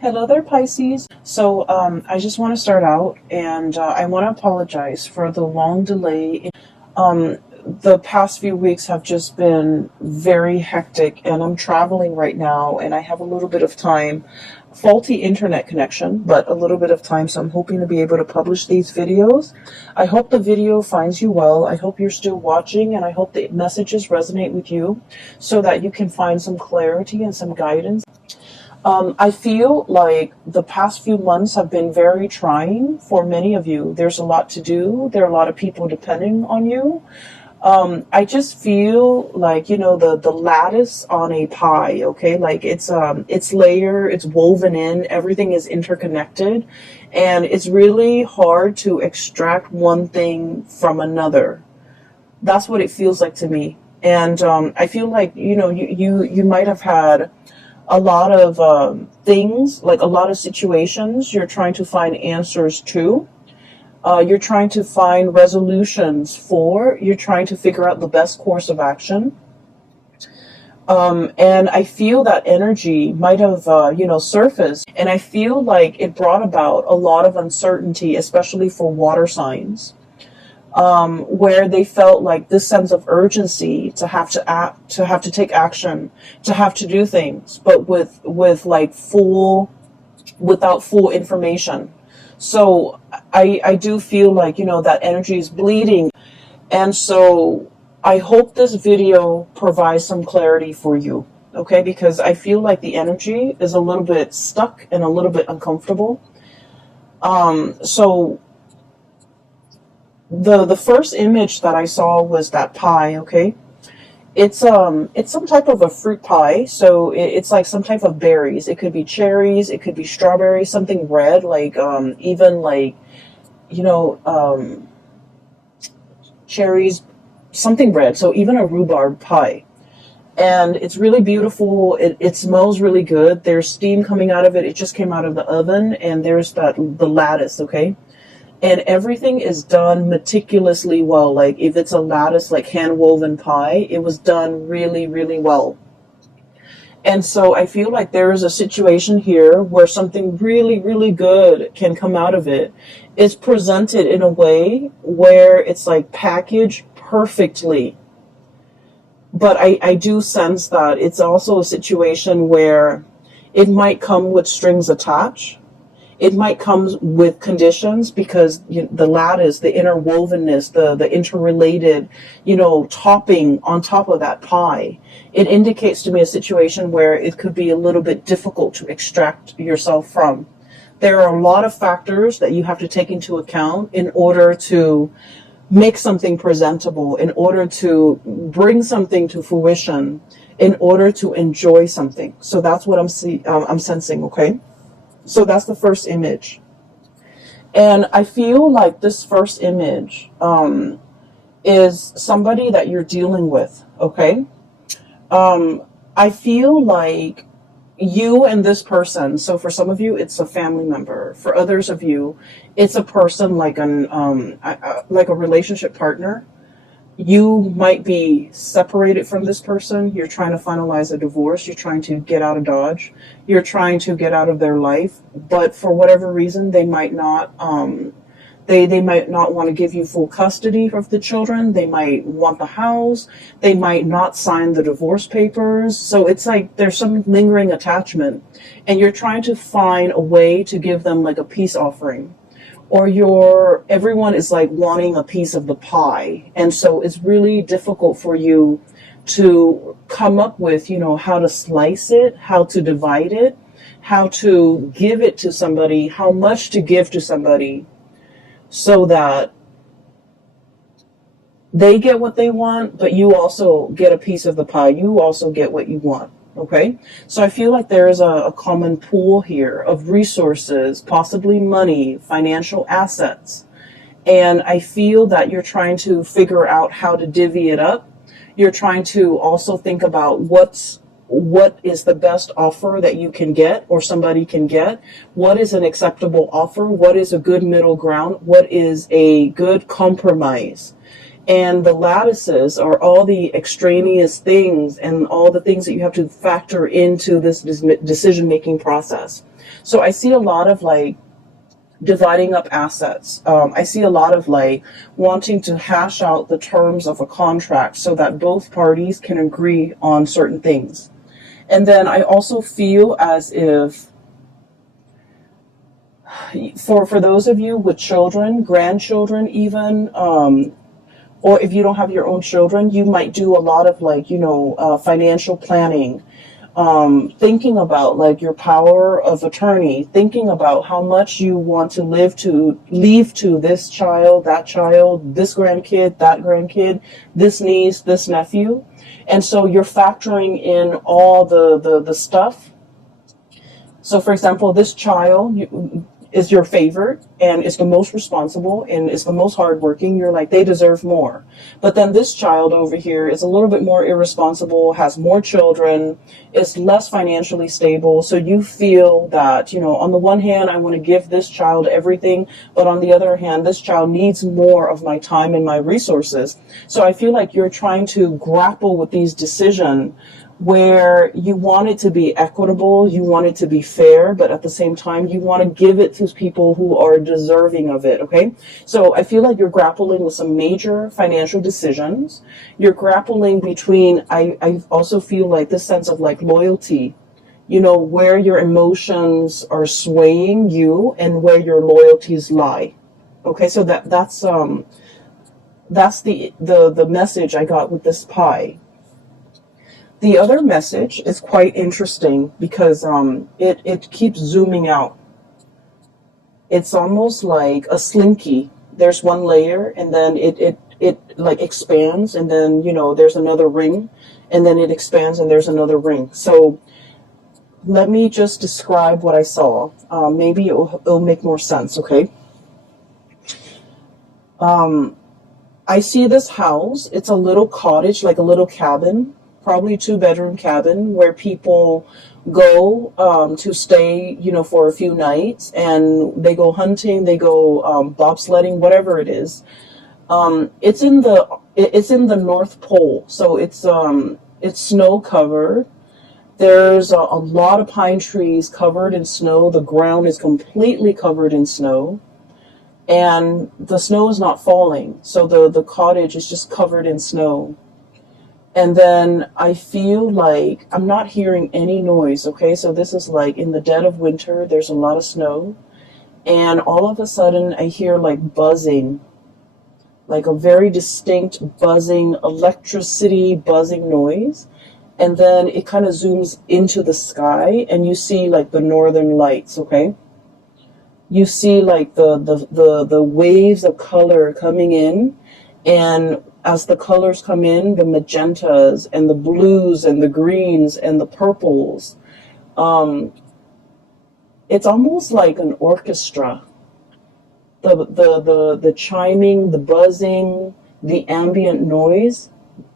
Hello there, Pisces. I just want to start out and I want to apologize for the long delay. The past few weeks have just been very hectic, and I'm traveling right now, and I have a little bit of time. Faulty internet connection, but a little bit of time, so I'm hoping to be able to publish these videos. I hope the video finds you well. I hope you're still watching, and I hope the messages resonate with you so that you can find some clarity and some guidance. I feel like the past few months have been very trying for many of you. There's a lot to do. There are a lot of people depending on you. I just feel like, the lattice on a pie, okay? Like it's layered, it's woven in, everything is interconnected, and it's really hard to extract one thing from another. That's what it feels like to me. And I feel like, you might have had a lot of things, like a lot of situations you're trying to find answers to. You're trying to find resolutions for. You're trying to figure out the best course of action. And I feel that energy might have, surfaced. And I feel like it brought about a lot of uncertainty, especially for water signs. Where they felt like this sense of urgency to have to act, to have to take action, to have to do things, but without full information. So I do feel like, that energy is bleeding. And so I hope this video provides some clarity for you, okay? Because I feel like the energy is a little bit stuck and a little bit uncomfortable. So the first image that I saw was that pie, okay? It's some type of a fruit pie, so it's like some type of berries. It could be cherries, it could be strawberries, something red, like even like cherries, something red. So even a rhubarb pie. And it's really beautiful. It smells really good. There's steam coming out of it. It just came out of the oven, and there's the lattice, okay? And everything is done meticulously well. Like if it's a lattice, like hand woven pie, it was done really, really well. And so I feel like there is a situation here where something really, really good can come out of it. It's presented in a way where it's like packaged perfectly. But I do sense that it's also a situation where it might come with strings attached. It might come with conditions because the lattice, the interwovenness, the interrelated, topping on top of that pie. It indicates to me a situation where it could be a little bit difficult to extract yourself from. There are a lot of factors that you have to take into account in order to make something presentable, in order to bring something to fruition, in order to enjoy something. So that's what I'm sensing, okay? So that's the first image. And I feel like this first image is somebody that you're dealing with, okay? I feel like you and this person, so for some of you, it's a family member. For others of you, it's a person like like a relationship partner. You might be separated from this person. You're trying to finalize a divorce. You're trying to get out of Dodge. You're trying to get out of their life. But for whatever reason, they might not, they might not want to give you full custody of the children. They might want the house. They might not sign the divorce papers. So it's like there's some lingering attachment, and you're trying to find a way to give them like a peace offering. Or everyone is like wanting a piece of the pie. And so it's really difficult for you to come up with, how to slice it, how to divide it, how to give it to somebody, how much to give to somebody so that they get what they want, but you also get a piece of the pie. You also get what you want. Okay, so I feel like there is a common pool here of resources, possibly money, financial assets. And I feel that you're trying to figure out how to divvy it up. You're trying to also think about what is the best offer that you can get or somebody can get. What is an acceptable offer? What is a good middle ground? What is a good compromise? And the lattices are all the extraneous things and all the things that you have to factor into this decision-making process. So I see a lot of like dividing up assets. I see a lot of like wanting to hash out the terms of a contract so that both parties can agree on certain things. And then I also feel as if for those of you with children, grandchildren even, or if you don't have your own children, you might do a lot of like, financial planning, thinking about like your power of attorney, thinking about how much you want to leave to this child, that child, this grandkid, that grandkid, this niece, this nephew. And so you're factoring in all the stuff. So for example, this child is your favorite and is the most responsible and is the most hardworking. You're like, they deserve more. But then this child over here is a little bit more irresponsible, has more children, is less financially stable. So you feel that, on the one hand, I want to give this child everything, but on the other hand, this child needs more of my time and my resources. So I feel like you're trying to grapple with these decisions where you want it to be equitable, you want it to be fair, but at the same time, you want to give it to people who are deserving of it, okay? So I feel like you're grappling with some major financial decisions. You're grappling between, I also feel like this sense of like loyalty, where your emotions are swaying you and where your loyalties lie. Okay, so that's the message I got with this pie. The other message is quite interesting because it keeps zooming out. It's almost like a slinky. There's one layer and then it like expands and then, there's another ring and then it expands and there's another ring. So let me just describe what I saw. Maybe it'll make more sense, okay? I see this house. It's a little cottage, like a little cabin, probably 2-bedroom cabin where people go to stay, for a few nights, and they go hunting, they go bobsledding, whatever it is. It's in the North Pole, so it's snow covered. There's a lot of pine trees covered in snow. The ground is completely covered in snow. And the snow is not falling, so the cottage is just covered in snow. And then I feel like I'm not hearing any noise, okay? So this is like in the dead of winter, there's a lot of snow. And all of a sudden I hear like buzzing, like a very distinct buzzing, electricity buzzing noise. And then it kind of zooms into the sky and you see like the northern lights, okay? You see like the waves of color coming in, and as the colors come in, the magentas and the blues and the greens and the purples, it's almost like an orchestra. The chiming, the buzzing, the ambient noise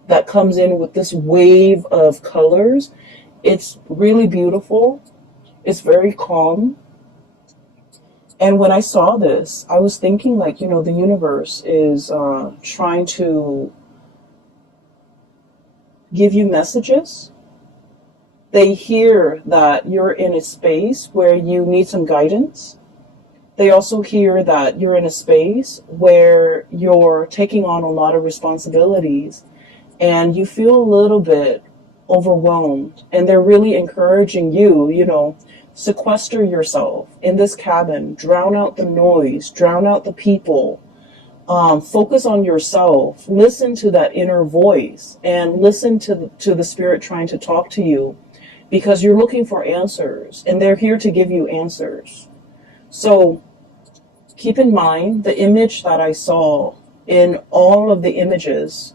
that comes in with this wave of colors. It's really beautiful. It's very calm. And when I saw this, I was thinking like, the universe is trying to give you messages. They hear that you're in a space where you need some guidance. They also hear that you're in a space where you're taking on a lot of responsibilities and you feel a little bit overwhelmed. And they're really encouraging you, sequester yourself in this cabin, drown out the noise, drown out the people, focus on yourself, listen to that inner voice, and listen to the spirit trying to talk to you, because you're looking for answers and they're here to give you answers. So keep in mind the image that I saw in all of the images,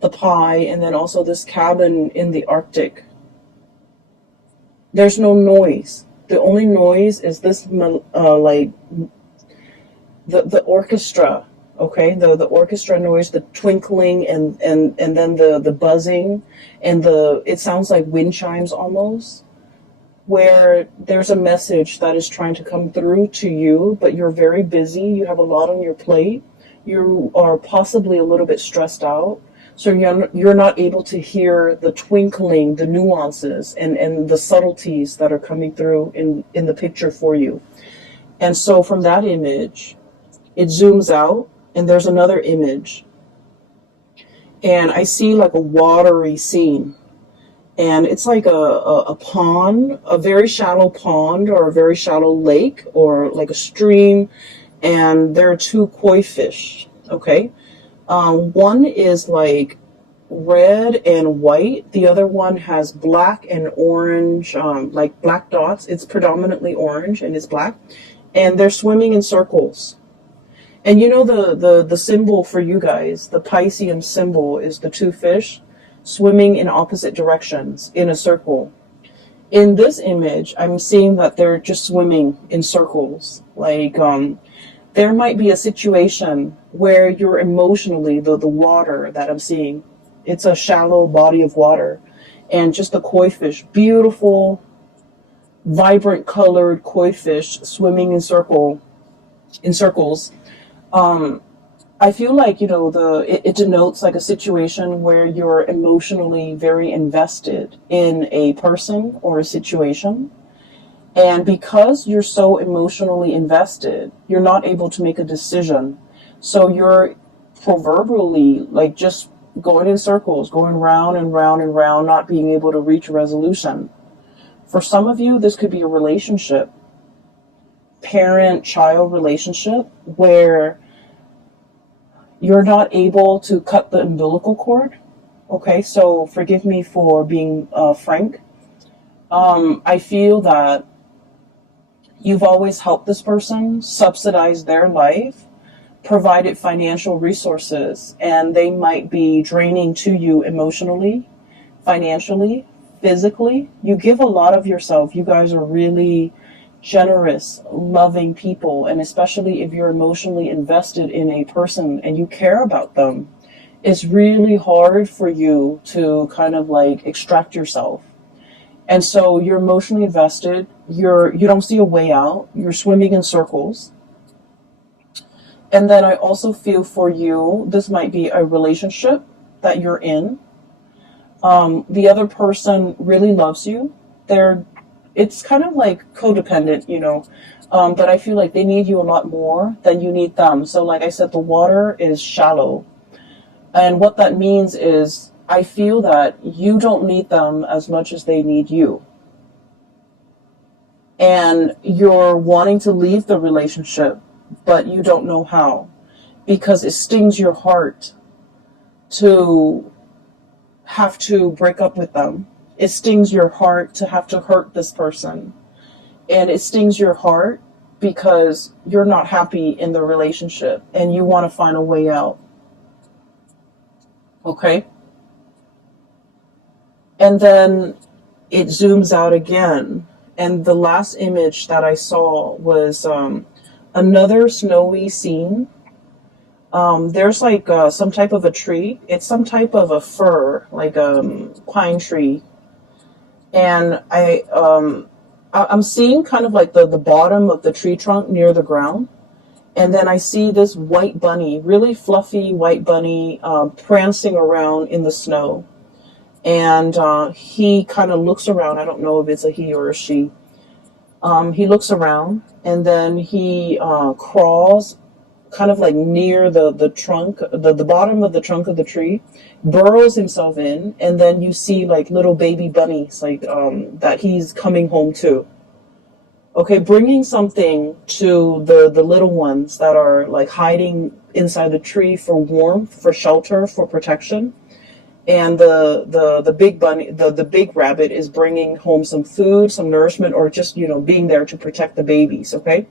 the pie, and then also this cabin in the Arctic. There's no noise. The only noise is this, like the orchestra, okay? The orchestra noise, the twinkling, and then the buzzing, and it sounds like wind chimes almost, where there's a message that is trying to come through to you, but you're very busy. You have a lot on your plate. You are possibly a little bit stressed out. So you're not able to hear the twinkling, the nuances, and the subtleties that are coming through in the picture for you. And so from that image, it zooms out, and there's another image. And I see like a watery scene. And it's like a pond, a very shallow pond or a very shallow lake or like a stream. And there are two koi fish, okay? One is like red and white. The other one has black and orange, like black dots. It's predominantly orange and it's black. And they're swimming in circles. And you know the symbol for you guys, the Piscean symbol is the two fish swimming in opposite directions in a circle. In this image, I'm seeing that they're just swimming in circles. Like there might be a situation where you're emotionally, the water that I'm seeing, it's a shallow body of water. And just the koi fish, beautiful, vibrant colored koi fish swimming in circles. I feel like, you know, it denotes like a situation where you're emotionally very invested in a person or a situation. And because you're so emotionally invested, you're not able to make a decision. So you're proverbially like just going in circles, going round and round and round, not being able to reach a resolution. For some of you, this could be a relationship, parent-child relationship, where you're not able to cut the umbilical cord. Okay, so forgive me for being frank. I feel that you've always helped this person, subsidized their life, provided financial resources, and they might be draining to you emotionally, financially, physically. You give a lot of yourself. You guys are really generous, loving people, and especially if you're emotionally invested in a person and you care about them, it's really hard for you to kind of like extract yourself. And so you're emotionally invested, you don't see a way out, you're swimming in circles. And then I also feel for you, this might be a relationship that you're in. The other person really loves you. It's kind of like codependent, you know, but I feel like they need you a lot more than you need them. So like I said, the water is shallow. And what that means is I feel that you don't need them as much as they need you. And you're wanting to leave the relationship, but you don't know how, because it stings your heart to have to break up with them. It stings your heart to have to hurt this person. And it stings your heart because you're not happy in the relationship and you want to find a way out. Okay? And then it zooms out again. And the last image that I saw was another snowy scene. There's like some type of a tree. It's some type of a fir, like a pine tree. And I'm seeing kind of like the bottom of the tree trunk near the ground. And then I see this white bunny, really fluffy white bunny, prancing around in the snow. And he kind of looks around. I don't know if it's a he or a she. He looks around and then he crawls kind of like near the trunk, the bottom of the trunk of the tree, burrows himself in, and then you see like little baby bunnies like that he's coming home to. Okay, bringing something to the little ones that are like hiding inside the tree for warmth, for shelter, for protection. And the big bunny, the big rabbit is bringing home some food, some nourishment, or just, you know, being there to protect the babies, okay?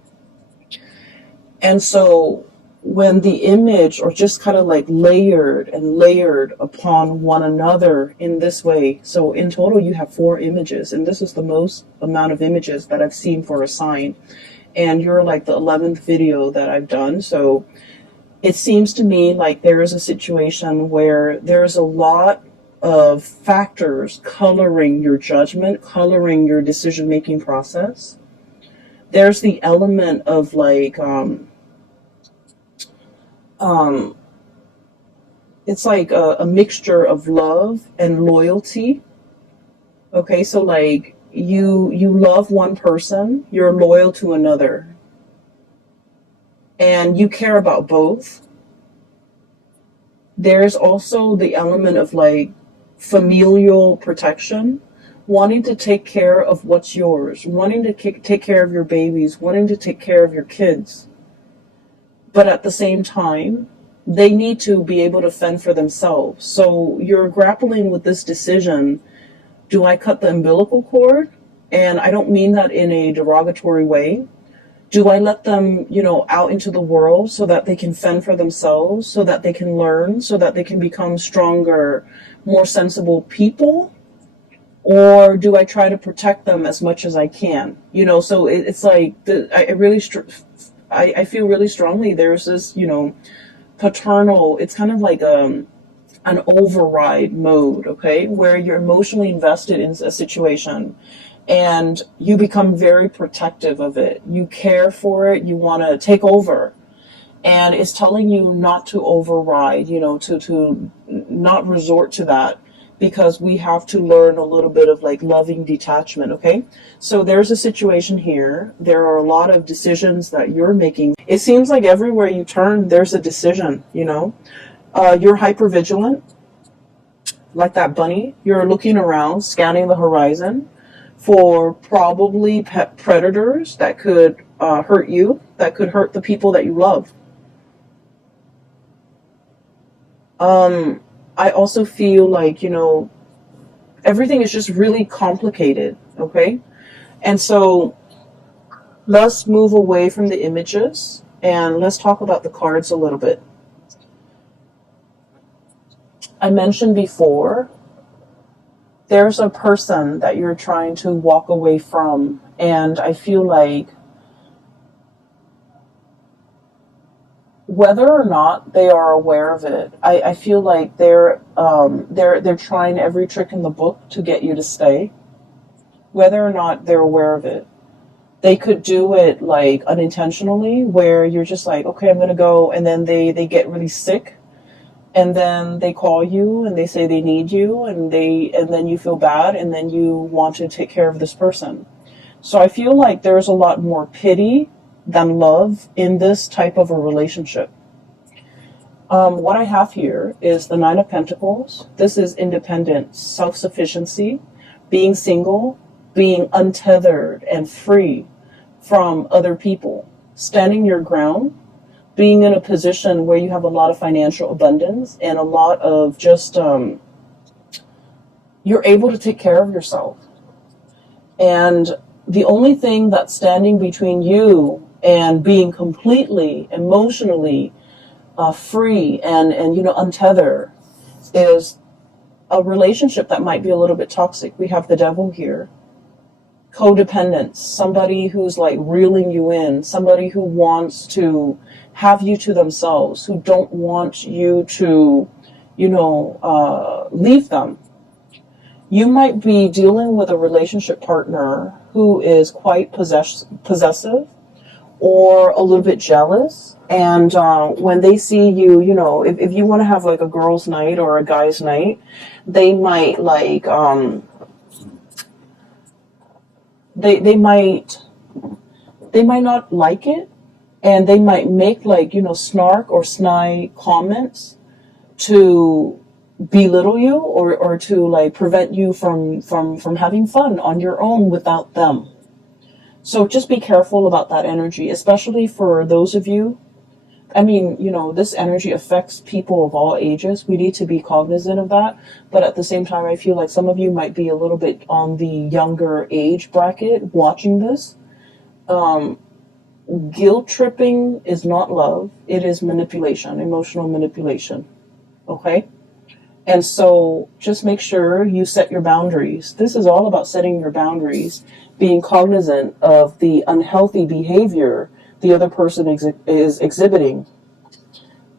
And so when the image or just kind of like layered and layered upon one another in this way, so in total you have 4 images, and this is the most amount of images that I've seen for a sign. And you're like the 11th video that I've done, so it seems to me like there is a situation where there's a lot of factors coloring your judgment, coloring your decision-making process. There's the element of like, it's like a mixture of love and loyalty. Okay, so like you love one person, you're loyal to another, and you care about both. There's also the element of like familial protection, wanting to take care of what's yours, wanting to take care of your babies, wanting to take care of your kids. But at the same time, they need to be able to fend for themselves. So you're grappling with this decision. Do I cut the umbilical cord? And I don't mean that in a derogatory way. Do I let them, out into the world so that they can fend for themselves, so that they can learn, so that they can become stronger, more sensible people? Or do I try to protect them as much as I can? So it's like, I feel really strongly there's this, paternal, it's kind of like an override mode, okay, where you're emotionally invested in a situation and you become very protective of it. You care for it, you want to take over. And it's telling you not to override, to not resort to that, because we have to learn a little bit of like loving detachment, okay? So there's a situation here. There are a lot of decisions that you're making. It seems like everywhere you turn, there's a decision, You're hypervigilant, like that bunny. You're looking around, scanning the horizon for probably pet predators that could hurt you, that could hurt the people that you love. I also feel like, everything is just really complicated, okay? And so let's move away from the images and let's talk about the cards a little bit. I mentioned before, there's a person that you're trying to walk away from, and I feel like whether or not they are aware of it, I feel like they're trying every trick in the book to get you to stay. Whether or not they're aware of it, they could do it like unintentionally, where you're just like, okay, I'm gonna go, and then they get really sick, and then they call you and they say they need you, and then you feel bad, and then you want to take care of this person. So I feel like there's a lot more pity than love in this type of a relationship. What I have here is the Nine of Pentacles. This is independence, self-sufficiency, being single, being untethered and free from other people, standing your ground, being in a position where you have a lot of financial abundance and a lot of just, you're able to take care of yourself. And the only thing that's standing between you and being completely emotionally free and untethered is a relationship that might be a little bit toxic. We have the devil here. Codependence, somebody who's like reeling you in, somebody who wants to have you to themselves, who don't want you to, leave them. You might be dealing with a relationship partner who is quite possessive or a little bit jealous. And when they see you, if you want to have like a girl's night or a guy's night, they might like, they might not like it, and they might make like, snark or snide comments to belittle you or to like prevent you from having fun on your own without them. So just be careful about that energy, especially for those of you. I mean, this energy affects people of all ages. We need to be cognizant of that. But at the same time, I feel like some of you might be a little bit on the younger age bracket watching this. Guilt tripping is not love. It is manipulation, emotional manipulation. Okay? And so just make sure you set your boundaries. This is all about setting your boundaries, being cognizant of the unhealthy behavior the other person is exhibiting,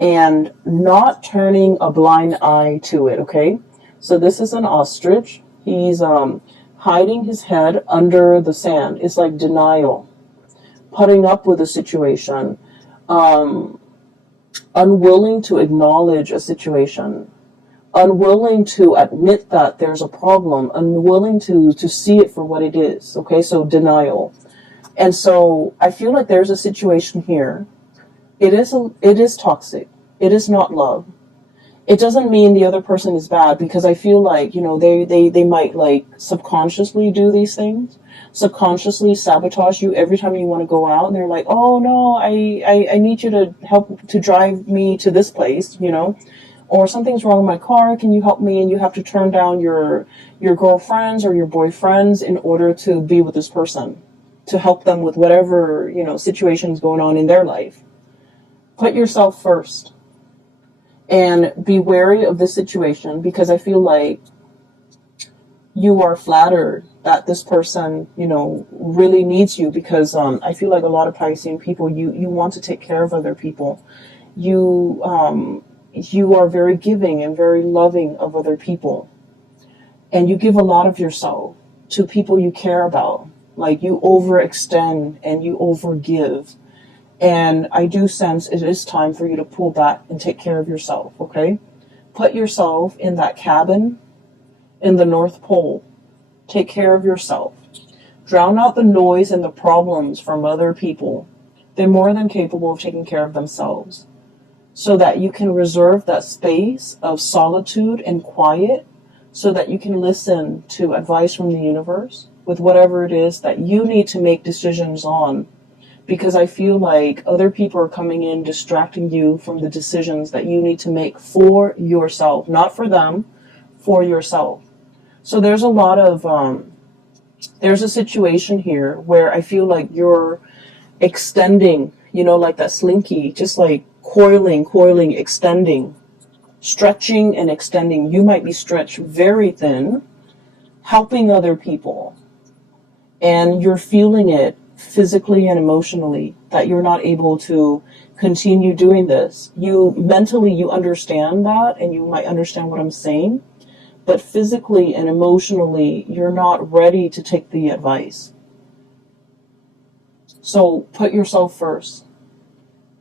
and not turning a blind eye to it, okay? So this is an ostrich. He's hiding his head under the sand. It's like denial, putting up with a situation, unwilling to acknowledge a situation, unwilling to admit that there's a problem, unwilling to see it for what it is. Okay, so denial. And so I feel like there's a situation here. It is toxic. It is not love. It doesn't mean the other person is bad, because I feel like, they might like subconsciously do these things, subconsciously sabotage you every time you want to go out, and they're like, oh no, I need you to help to drive me to this place, or something's wrong with my car, can you help me? And you have to turn down your girlfriends or your boyfriends in order to be with this person, to help them with whatever, situation's going on in their life. Put yourself first. And be wary of this situation, because I feel like you are flattered that this person, really needs you, because I feel like a lot of Piscean people, you want to take care of other people. You are very giving and very loving of other people. And you give a lot of yourself to people you care about. Like, you overextend and you overgive. And I do sense it is time for you to pull back and take care of yourself, okay? Put yourself in that cabin in the North Pole. Take care of yourself. Drown out the noise and the problems from other people. They're more than capable of taking care of themselves. So that you can reserve that space of solitude and quiet, so that you can listen to advice from the universe with whatever it is that you need to make decisions on. Because I feel like other people are coming in, distracting you from the decisions that you need to make for yourself. Not for them, for yourself. So there's a lot of, there's a situation here where I feel like you're extending, like that slinky, just like coiling, extending, stretching and extending. You might be stretched very thin, helping other people. And you're feeling it physically and emotionally, that you're not able to continue doing this. You mentally, you understand that, and you might understand what I'm saying, but physically and emotionally, you're not ready to take the advice. So put yourself first.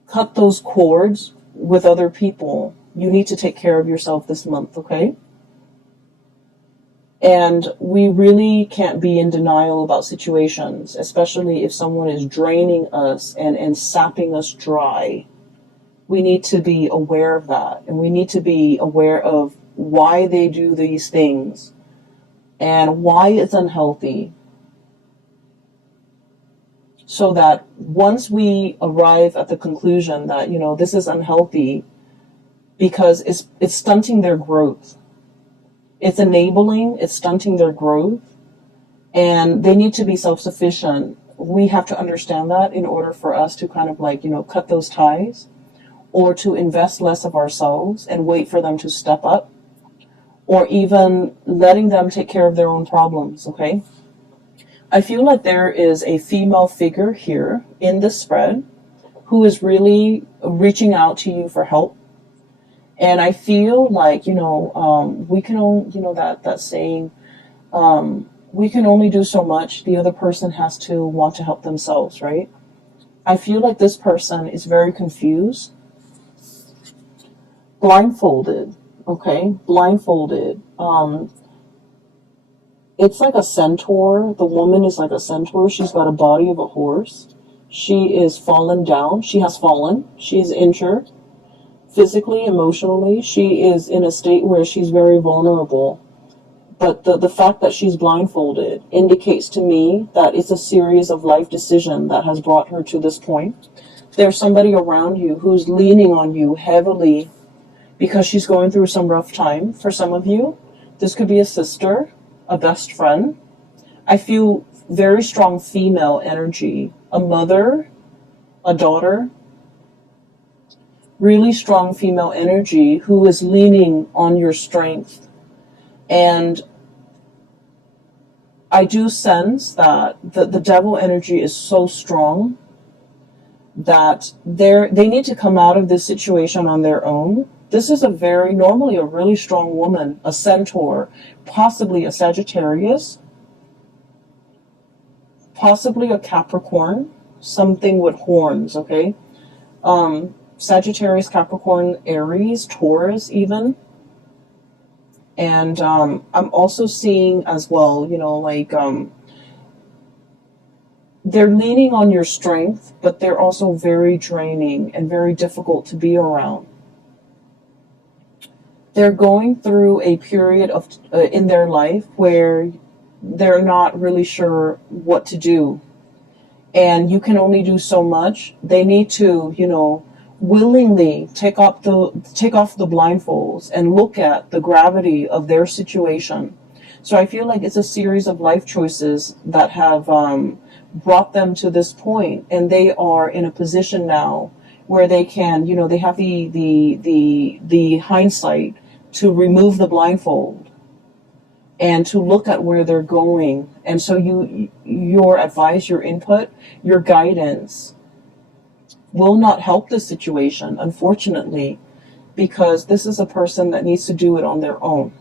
Cut those cords with other people. You need to take care of yourself this month, okay? And we really can't be in denial about situations, especially if someone is draining us and sapping us dry. We need to be aware of that, and we need to be aware of why they do these things and why it's unhealthy. So that once we arrive at the conclusion that, this is unhealthy because it's stunting their growth. It's it's stunting their growth, and they need to be self-sufficient. We have to understand that in order for us to kind of like, cut those ties, or to invest less of ourselves and wait for them to step up, or even letting them take care of their own problems, okay? I feel like there is a female figure here in this spread who is really reaching out to you for help. And I feel like, we can only, that saying, we can only do so much. The other person has to want to help themselves, right? I feel like this person is very confused, blindfolded, okay? Blindfolded. It's like a centaur. The woman is like a centaur. She's got a body of a horse. She is fallen down. She has fallen. She is injured. Physically, emotionally, she is in a state where she's very vulnerable. But the fact that she's blindfolded indicates to me that it's a series of life decisions that has brought her to this point. There's somebody around you who's leaning on you heavily because she's going through some rough time. For some of you, this could be a sister, a best friend. I feel very strong female energy, a mother, a daughter. Really strong female energy who is leaning on your strength. And I do sense that the devil energy is so strong that they need to come out of this situation on their own. This is normally a really strong woman, a centaur, possibly a Sagittarius, possibly a Capricorn, something with horns, okay? Sagittarius, Capricorn, Aries, Taurus even. And I'm also seeing as well, you know, like they're leaning on your strength, but they're also very draining and very difficult to be around. They're going through a period of in their life where they're not really sure what to do, and you can only do so much. They need to, you know, willingly take off the blindfolds and look at the gravity of their situation. So I feel like it's a series of life choices that have brought them to this point, and they are in a position now where they can, you know, they have the hindsight to remove the blindfold and to look at where they're going. And so your advice, your input, your guidance will not help the situation, unfortunately, because this is a person that needs to do it on their own.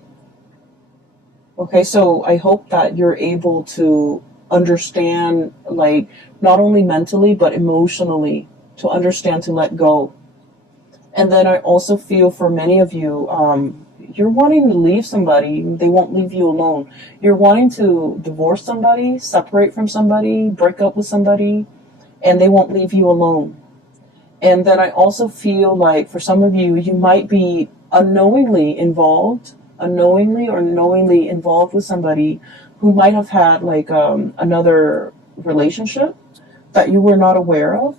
Okay, so I hope that you're able to understand, like, not only mentally, but emotionally, to understand to let go. And then I also feel for many of you, you're wanting to leave somebody, they won't leave you alone. You're wanting to divorce somebody, separate from somebody, break up with somebody, and they won't leave you alone. And then I also feel like for some of you, you might be unknowingly or knowingly involved with somebody who might have had like another relationship that you were not aware of.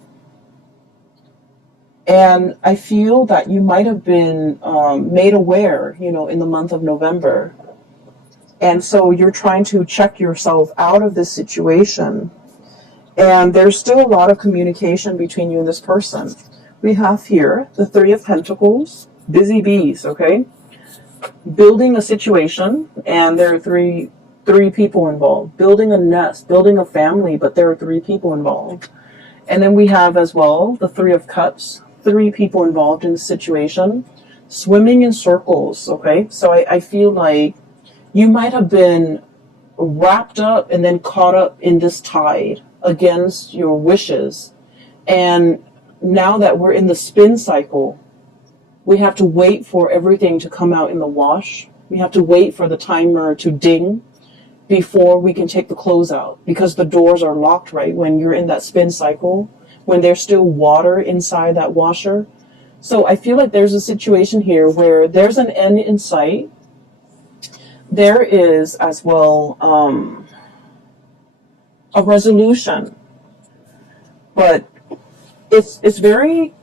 And I feel that you might have been made aware, you know, in the month of November. And so you're trying to check yourself out of this situation. And there's still a lot of communication between you and this person. We have here the Three of Pentacles, busy bees, okay? Building a situation, and there are three people involved. Building a nest, building a family, but there are three people involved. And then we have as well the Three of Cups, three people involved in the situation. Swimming in circles, okay? So I feel like you might have been wrapped up and then caught up in this tide against your wishes. And now that we're in the spin cycle, we have to wait for everything to come out in the wash. We have to wait for the timer to ding before we can take the clothes out, because the doors are locked, right? When you're in that spin cycle, when there's still water inside that washer. So I feel like there's a situation here where there's an end in sight. There is as well a resolution, but it's very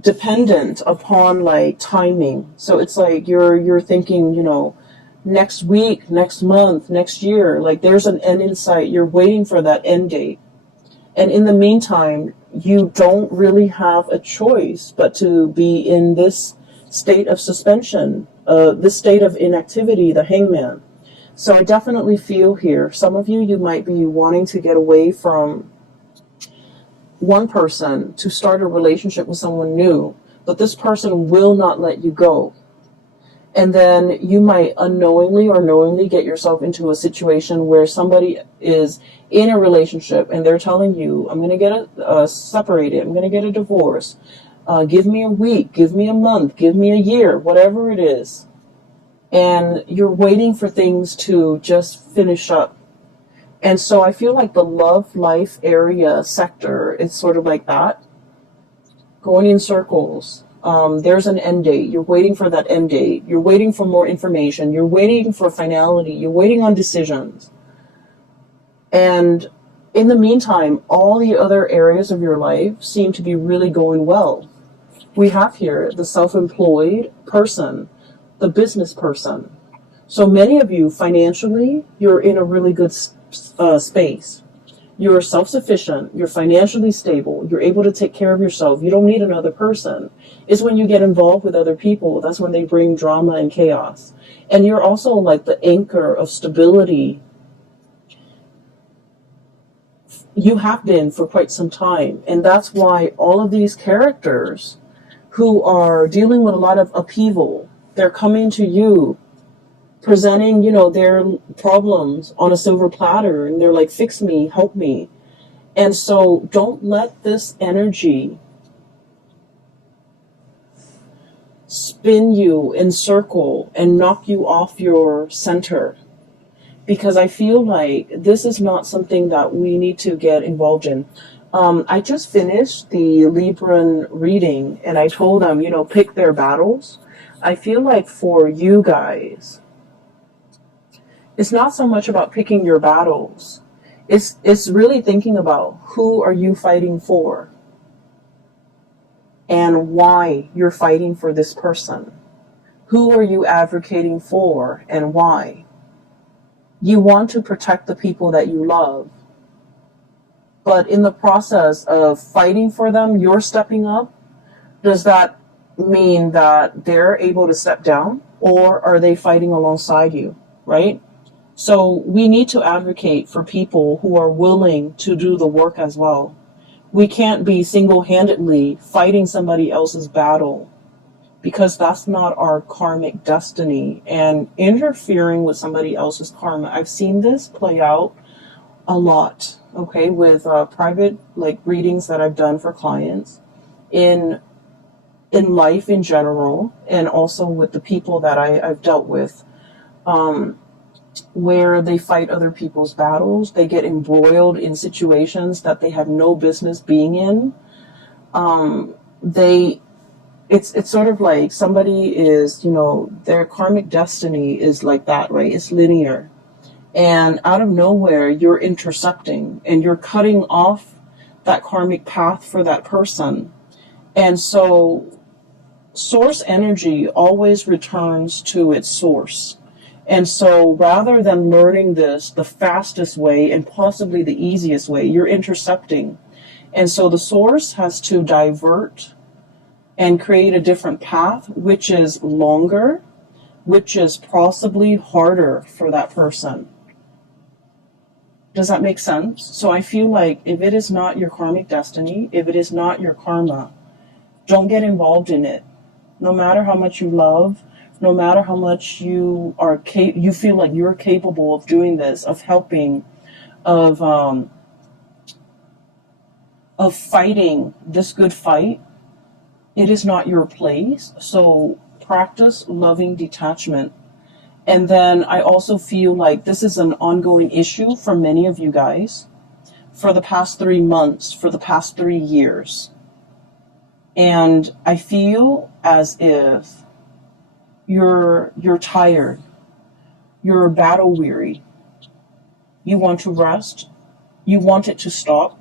dependent upon like timing. So it's like you're thinking, you know, next week, next month, next year, like there's an end in sight. You're waiting for that end date. And in the meantime, you don't really have a choice but to be in this state of suspension, this state of inactivity, the hangman. So I definitely feel here, some of you, you might be wanting to get away from one person to start a relationship with someone new, but this person will not let you go. And then you might unknowingly or knowingly get yourself into a situation where somebody is in a relationship and they're telling you, I'm going to get separated, I'm going to get a divorce, give me a week, give me a month, give me a year, whatever it is. And you're waiting for things to just finish up. And so I feel like the love life area sector is sort of like that, going in circles. There's an end date. You're waiting for that end date. You're waiting for more information. You're waiting for finality. You're waiting on decisions. And in the meantime, all the other areas of your life seem to be really going well. We have here the self-employed person, the business person. So many of you, financially, you're in a really good space. You're self-sufficient, you're financially stable, you're able to take care of yourself, you don't need another person. It's when you get involved with other people, that's when they bring drama and chaos. And you're also like the anchor of stability. You have been for quite some time, and that's why all of these characters who are dealing with a lot of upheaval, they're coming to you presenting, you know, their problems on a silver platter, and they're like, fix me, help me. And so don't let this energy spin you in circle and knock you off your center, because I feel like this is not something that we need to get involved in. I just finished the Libran reading and I told them, pick their battles. I feel like for you guys, it's not so much about picking your battles. It's really thinking about who are you fighting for and why you're fighting for this person. Who are you advocating for and why? You want to protect the people that you love. But in the process of fighting for them, you're stepping up. Does that mean that they're able to step down, or are they fighting alongside you, right? So we need to advocate for people who are willing to do the work as well. We can't be single-handedly fighting somebody else's battle, because that's not our karmic destiny. And interfering with somebody else's karma, I've seen this play out a lot, okay, with private readings that I've done for clients in life in general, and also with the people that I've dealt with, where they fight other people's battles. They get embroiled in situations that they have no business being in. It's sort of like somebody is, their karmic destiny is like that, right? It's linear. And out of nowhere, you're intercepting and you're cutting off that karmic path for that person. And so source energy always returns to its source. And so rather than learning this the fastest way and possibly the easiest way, you're intercepting. And so the source has to divert and create a different path, which is longer, which is possibly harder for that person. Does that make sense? So I feel like if it is not your karmic destiny, if it is not your karma, don't get involved in it. No matter how much you love, no matter how much you feel like you're capable of doing this, of helping, of fighting this good fight, it is not your place. So practice loving detachment. And then I also feel like this is an ongoing issue for many of you guys for the past 3 months, for the past 3 years. And I feel as if you're tired, you're battle weary, you want to rest, you want it to stop,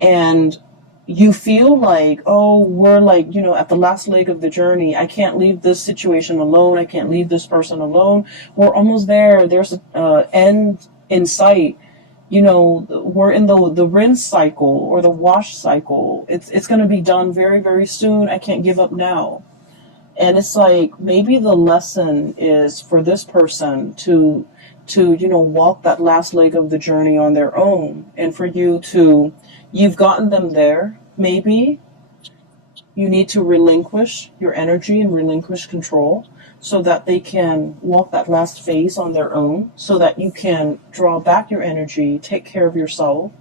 and you feel like, oh, we're at the last leg of the journey. I can't leave this situation alone. I can't leave this person alone. We're almost there. There's an end in sight. We're in the rinse cycle or the wash cycle. It's going to be done very, very soon. I can't give up now. And it's like, maybe the lesson is for this person to walk that last leg of the journey on their own. And for you've gotten them there. Maybe you need to relinquish your energy and relinquish control so that they can walk that last phase on their own, so that you can draw back your energy, take care of yourself,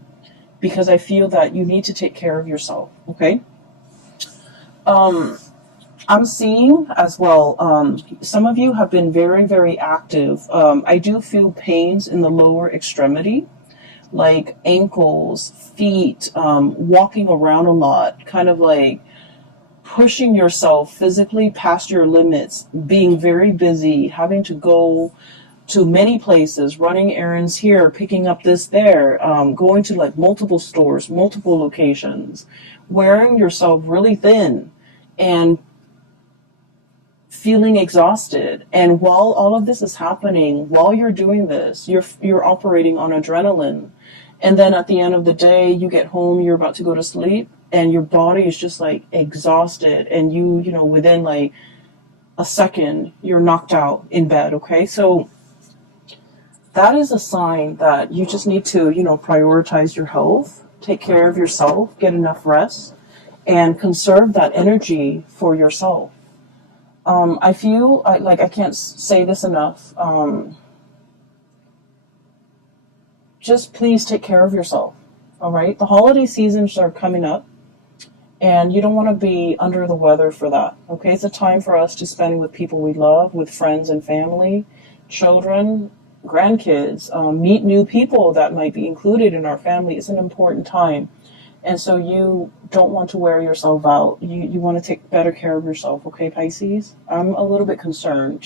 because I feel that you need to take care of yourself, okay? I'm seeing as well, some of you have been very, very active. I do feel pains in the lower extremity, like ankles, feet, walking around a lot, kind of like pushing yourself physically past your limits, being very busy, having to go to many places, running errands here, picking up this there, going to multiple stores, multiple locations, wearing yourself really thin and feeling exhausted. And while all of this is happening, while you're doing this, you're operating on adrenaline. And then at the end of the day, you get home, you're about to go to sleep, and your body is just exhausted. And within a second, you're knocked out in bed, okay? So that is a sign that you just need to, prioritize your health, take care of yourself, get enough rest, and conserve that energy for yourself. I feel I can't say this enough. Just please take care of yourself. All right. The holiday seasons are coming up, And you don't want to be under the weather for that. Okay, it's a time for us to spend with people we love, with friends and family, children, grandkids, meet new people that might be included in our family. It's an important time. And so you don't want to wear yourself out. You want to take better care of yourself, okay, Pisces? I'm a little bit concerned.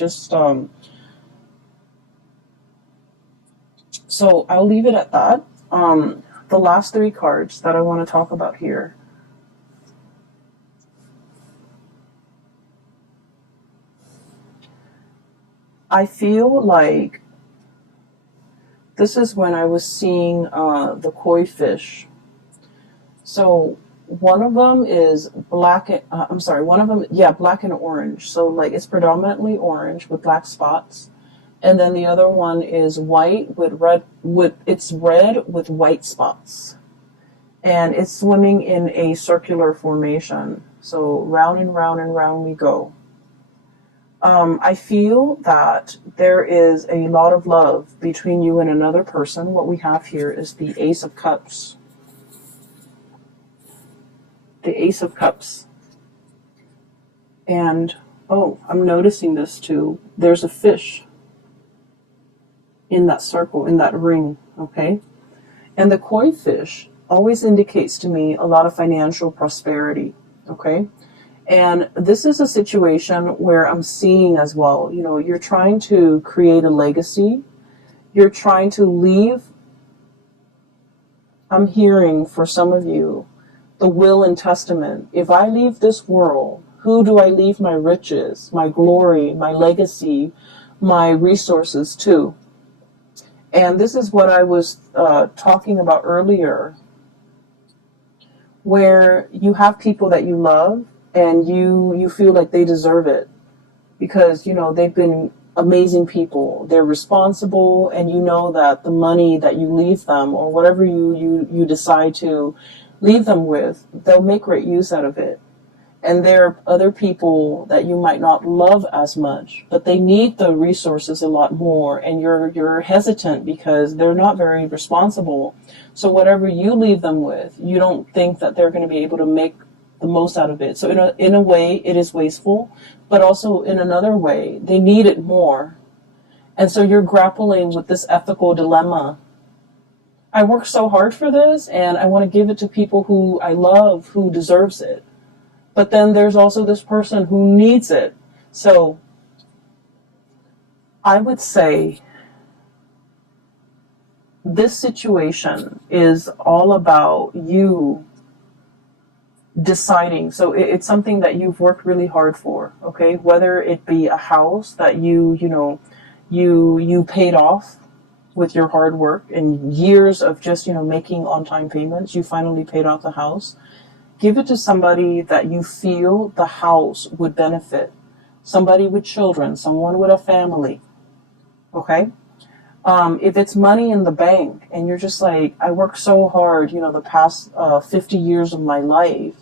So I'll leave it at that. The last three cards that I want to talk about here. I feel like this is when I was seeing the koi fish. So one of them is black. One of them, yeah, black and orange. So like it's predominantly orange with black spots, and then the other one is white with red. It's red with white spots, and it's swimming in a circular formation. So round and round and round we go. I feel that there is a lot of love between you and another person. What we have here is the Ace of Cups. The Ace of Cups. And, oh, I'm noticing this too. There's a fish in that circle, in that ring, okay? And the koi fish always indicates to me a lot of financial prosperity, okay? And this is a situation where I'm seeing as well, you know, you're trying to create a legacy. You're trying to leave. I'm hearing for some of you, the will and testament. If I leave this world, who do I leave my riches, my glory, my legacy, my resources to? And this is what I was talking about earlier, where you have people that you love and you feel like they deserve it because, you know, they've been amazing people. They're responsible, and you know that the money that you leave them or whatever you decide to leave them with, they'll make great use out of it. And there are other people that you might not love as much, but they need the resources a lot more, and you're hesitant because they're not very responsible. So whatever you leave them with, you don't think that they're going to be able to make the most out of it. So in a way, it is wasteful, but also in another way, they need it more. And so you're grappling with this ethical dilemma. I work so hard for this, and I want to give it to people who I love, who deserves it. But then there's also this person who needs it. So I would say this situation is all about you deciding. So it's something that you've worked really hard for, okay? Whether it be a house that you paid off with your hard work and years of just, making on-time payments, you finally paid off the house. Give it to somebody that you feel the house would benefit. Somebody with children, someone with a family, okay? If it's money in the bank and you're just like, I worked so hard, the past 50 years of my life,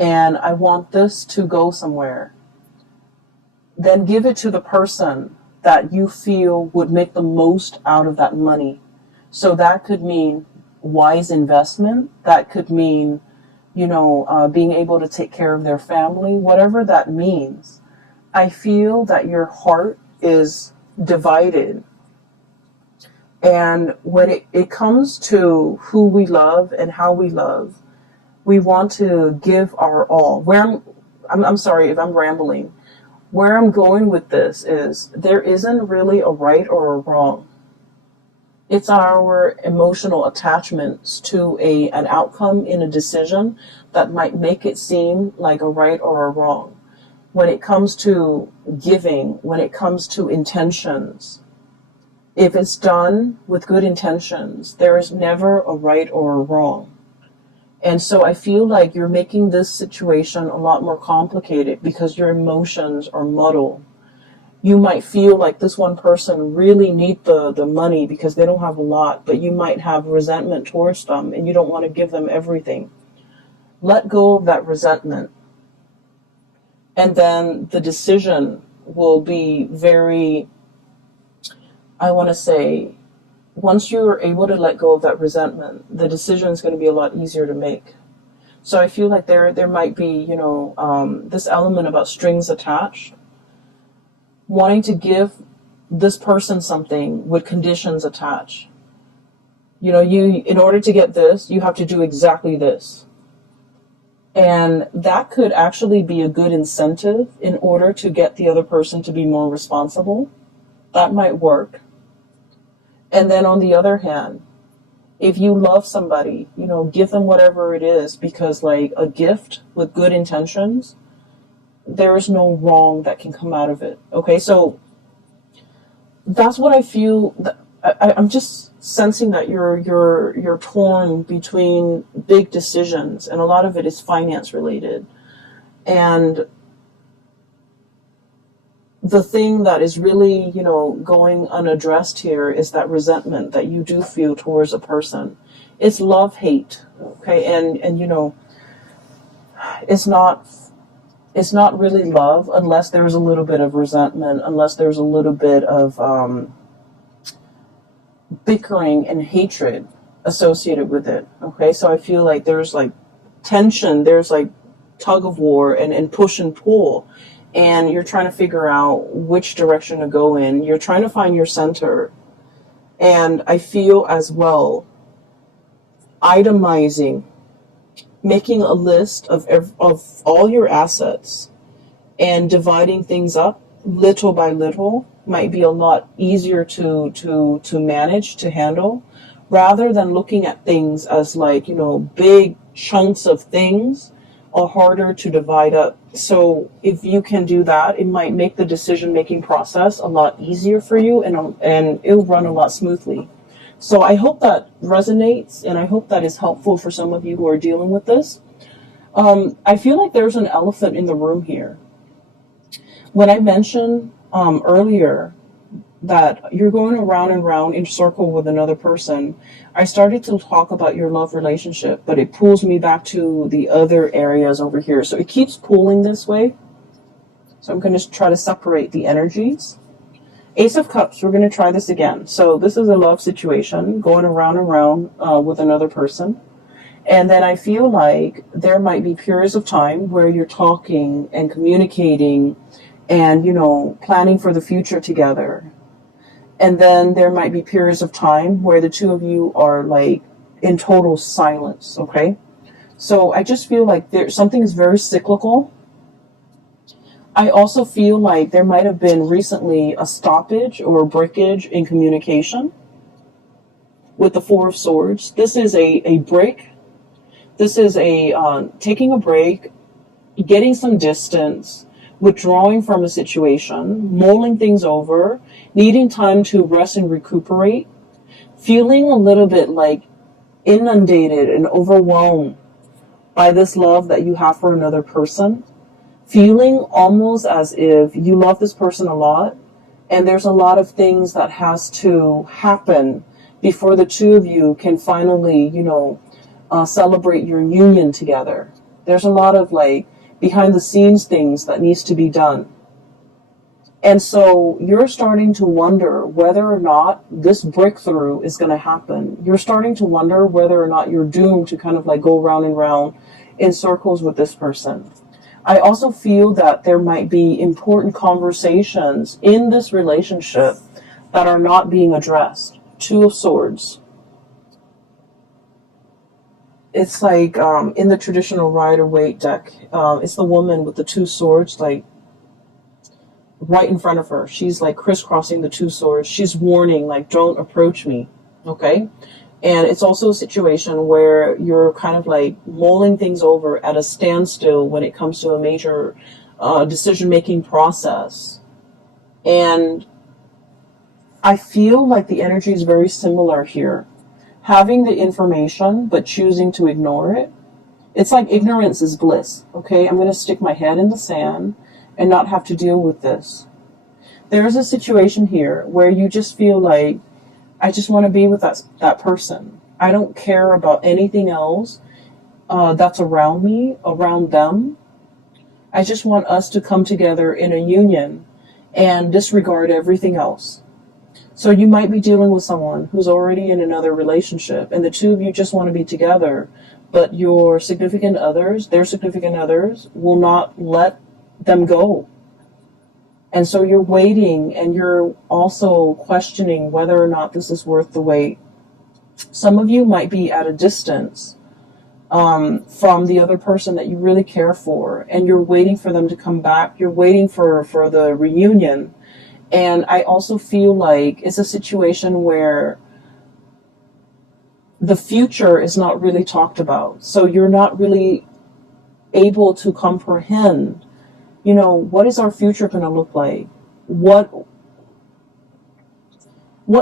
and I want this to go somewhere, then give it to the person that you feel would make the most out of that money. So that could mean wise investment. That could mean, being able to take care of their family, whatever that means. I feel that your heart is divided. And when it comes to who we love and how we love, we want to give our all. I'm sorry if I'm rambling. Where I'm going with this is there isn't really a right or a wrong. It's our emotional attachments to an outcome in a decision that might make it seem like a right or a wrong. When it comes to giving, when it comes to intentions, if it's done with good intentions, there is never a right or a wrong. And so I feel like you're making this situation a lot more complicated because your emotions are muddled. You might feel like this one person really need the money because they don't have a lot, but you might have resentment towards them and you don't want to give them everything. Let go of that resentment. And then the decision will be very, I want to say, once you're able to let go of that resentment, the decision is going to be a lot easier to make. So I feel like there might be, this element about strings attached, wanting to give this person something with conditions attached. In order to get this, you have to do exactly this. And that could actually be a good incentive in order to get the other person to be more responsible. That might work. And then on the other hand, if you love somebody, give them whatever it is, because like a gift with good intentions, there is no wrong that can come out of it. Okay, so that's what I feel. I'm just sensing that you're torn between big decisions, and a lot of it is finance related. And the thing that is really, going unaddressed here is that resentment that you do feel towards a person. It's love hate, okay, and it's not really love unless there's a little bit of resentment, unless there's a little bit of bickering and hatred associated with it. Okay, so I feel like there's like tension, there's like tug of war and push and pull, and you're trying to figure out which direction to go in. You're trying to find your center. And I feel as well itemizing, making a list of all your assets and dividing things up little by little might be a lot easier to manage, to handle, rather than looking at things as like, big chunks of things are harder to divide up. So if you can do that, it might make the decision-making process a lot easier for you, and it'll run a lot smoothly. So I hope that resonates, and I hope that is helpful for some of you who are dealing with this. I feel like there's an elephant in the room here. When I mentioned earlier that you're going around and round in a circle with another person, I started to talk about your love relationship, but it pulls me back to the other areas over here. So it keeps pulling this way. So I'm going to try to separate the energies. Ace of Cups, we're going to try this again. So this is a love situation, going around and round with another person. And then I feel like there might be periods of time where you're talking and communicating and, planning for the future together. And then there might be periods of time where the two of you are like in total silence, okay? So I just feel like something is very cyclical. I also feel like there might have been recently a stoppage or a breakage in communication with the Four of Swords. This is a break. This is taking a break, getting some distance, withdrawing from a situation, mulling things over, needing time to rest and recuperate, feeling a little bit like inundated and overwhelmed by this love that you have for another person, feeling almost as if you love this person a lot, and there's a lot of things that has to happen before the two of you can finally, celebrate your union together. There's a lot of like behind the scenes things that needs to be done. And so you're starting to wonder whether or not this breakthrough is going to happen. You're starting to wonder whether or not you're doomed to kind of like go round and round in circles with this person. I also feel that there might be important conversations in this relationship that are not being addressed. Two of Swords. It's like in the traditional Rider-Waite deck, it's the woman with the two swords, like right in front of her. She's like crisscrossing the two swords. She's warning, like, don't approach me, okay? And it's also a situation where you're kind of like mulling things over at a standstill when it comes to a major decision-making process. And I feel like the energy is very similar here. Having the information, but choosing to ignore it. It's like ignorance is bliss, okay? I'm going to stick my head in the sand and not have to deal with this. There's a situation here where you just feel like, I just want to be with that person. I don't care about anything else that's around me, around them. I just want us to come together in a union and disregard everything else. So you might be dealing with someone who's already in another relationship, and the two of you just want to be together, but your significant others, their significant others, will not let them go. And so you're waiting, and you're also questioning whether or not this is worth the wait. Some of you might be at a distance from the other person that you really care for, and you're waiting for them to come back. You're waiting for the reunion. And I also feel like it's a situation where the future is not really talked about. So you're not really able to comprehend, what is our future going to look like? What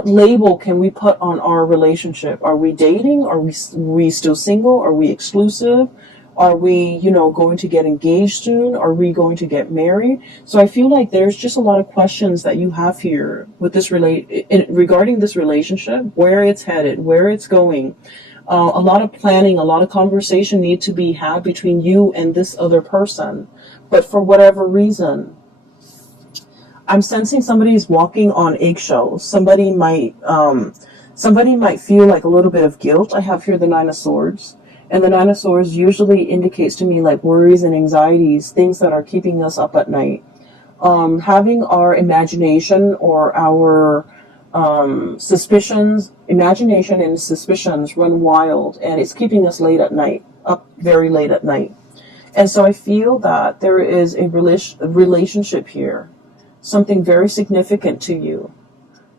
label can we put on our relationship? Are we dating? Are we still single? Are we exclusive? Are we, going to get engaged soon? Are we going to get married? So I feel like there's just a lot of questions that you have here with this regarding this relationship, where it's headed, where it's going. A lot of planning, a lot of conversation need to be had between you and this other person. But for whatever reason, I'm sensing somebody's walking on eggshells. Somebody might feel like a little bit of guilt. I have here the Nine of Swords. And the Nine of Swords usually indicates to me like worries and anxieties, things that are keeping us up at night. Having our imagination or our imagination and suspicions run wild, and it's keeping us late at night, up very late at night. And so I feel that there is a relationship here, something very significant to you.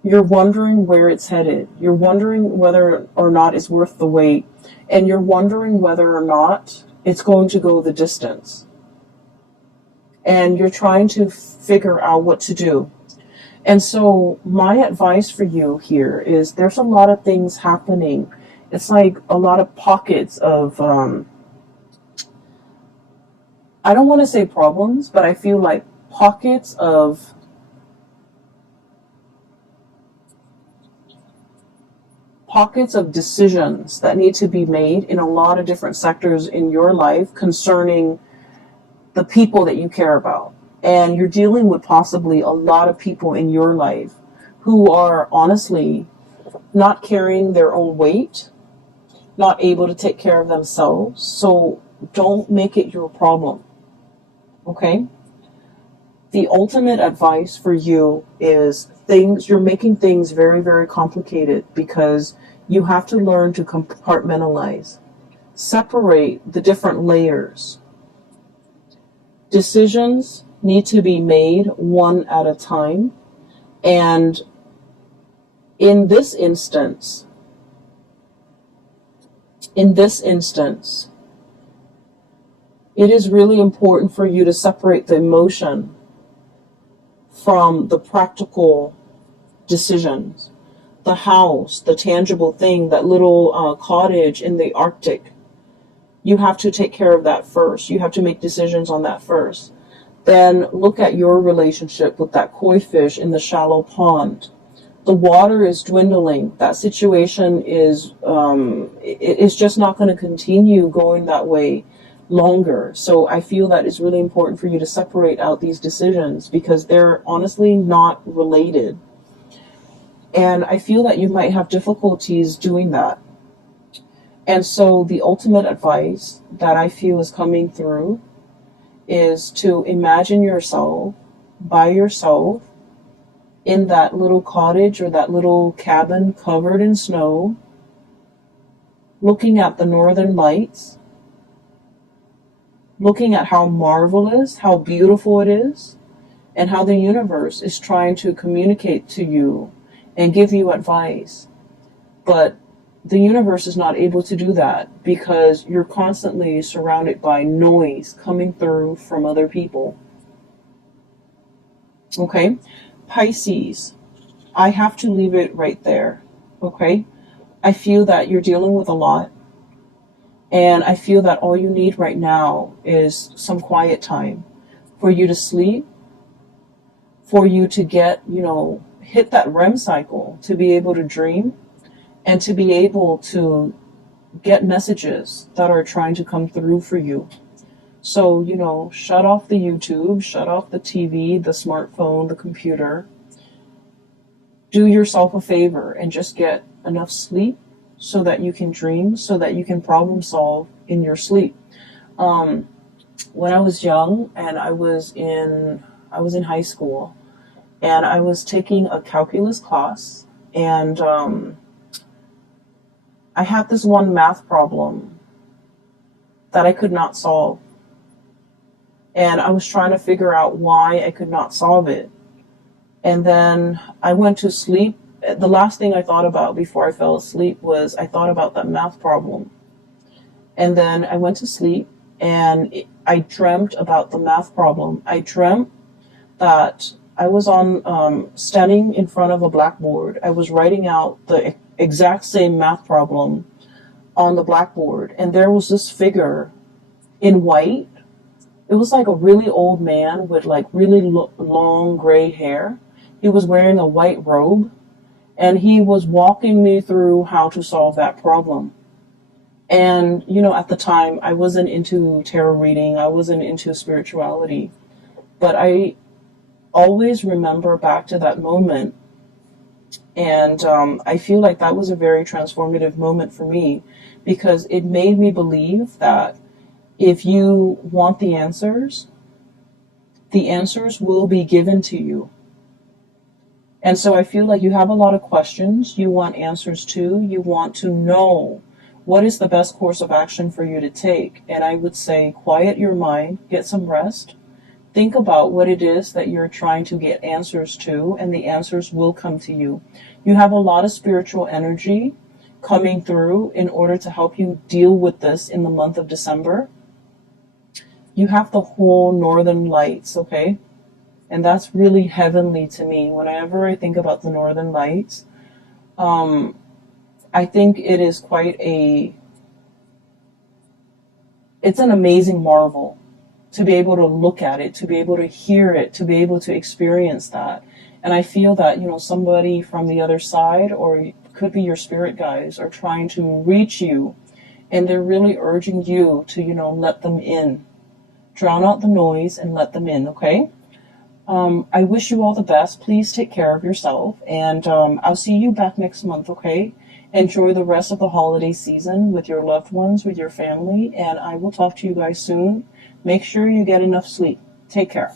You're wondering where it's headed. You're wondering whether or not it's worth the wait. And you're wondering whether or not it's going to go the distance. And you're trying to figure out what to do. And so my advice for you here is there's a lot of things happening. It's like a lot of pockets of, I don't want to say problems, but I feel like pockets of decisions that need to be made in a lot of different sectors in your life concerning the people that you care about. And you're dealing with possibly a lot of people in your life who are honestly not carrying their own weight, not able to take care of themselves. So don't make it your problem. Okay? The ultimate advice for you is you're making things very, very complicated because you have to learn to compartmentalize, separate the different layers. Decisions need to be made one at a time. And in this instance, it is really important for you to separate the emotion from the practical decisions. The house, the tangible thing, that little cottage in the Arctic. You have to take care of that first. You have to make decisions on that first. Then look at your relationship with that koi fish in the shallow pond. The water is dwindling. That situation is it's just not going to continue going that way longer. So I feel that it's really important for you to separate out these decisions because they're honestly not related. And I feel that you might have difficulties doing that. And so the ultimate advice that I feel is coming through is to imagine yourself by yourself in that little cottage or that little cabin covered in snow, looking at the northern lights, looking at how marvelous, how beautiful it is, and how the universe is trying to communicate to you and give you advice. But the universe is not able to do that because you're constantly surrounded by noise coming through from other people. Okay? Pisces, I have to leave it right there. Okay? I feel that you're dealing with a lot. And I feel that all you need right now is some quiet time for you to sleep, for you to get, hit that REM cycle, to be able to dream, and to be able to get messages that are trying to come through for you. So, shut off the YouTube, shut off the TV, the smartphone, the computer. Do yourself a favor and just get enough sleep so that you can dream, so that you can problem solve in your sleep. When I was young and I was in high school, and I was taking a calculus class, and I had this one math problem that I could not solve. And I was trying to figure out why I could not solve it. And then I went to sleep. The last thing I thought about before I fell asleep was I thought about that math problem. And then I went to sleep, and I dreamt about the math problem. I dreamt that I was standing in front of a blackboard. I was writing out the exact same math problem on the blackboard, and there was this figure in white. It was like a really old man with like really long gray hair. He was wearing a white robe, and he was walking me through how to solve that problem. And, you know, at the time, I wasn't into tarot reading, I wasn't into spirituality, but I always remember back to that moment. And I feel like that was a very transformative moment for me, because it made me believe that if you want the answers will be given to you. And so I feel like you have a lot of questions you want answers to. You want to know what is the best course of action for you to take. And I would say quiet your mind, get some rest, think about what it is that you're trying to get answers to, and the answers will come to you. You have a lot of spiritual energy coming through in order to help you deal with this in the month of December. You have the whole northern lights, okay? And that's really heavenly to me. Whenever I think about the northern lights, I think it is it's an amazing marvel to be able to look at it, to be able to hear it, to be able to experience that. And I feel that, you know, somebody from the other side, or it could be your spirit guides, are trying to reach you, and they're really urging you to, you know, let them in. Drown out the noise and let them in, okay? I wish you all the best. Please take care of yourself, and I'll see you back next month, okay? Enjoy the rest of the holiday season with your loved ones, with your family, and I will talk to you guys soon. Make sure you get enough sleep. Take care.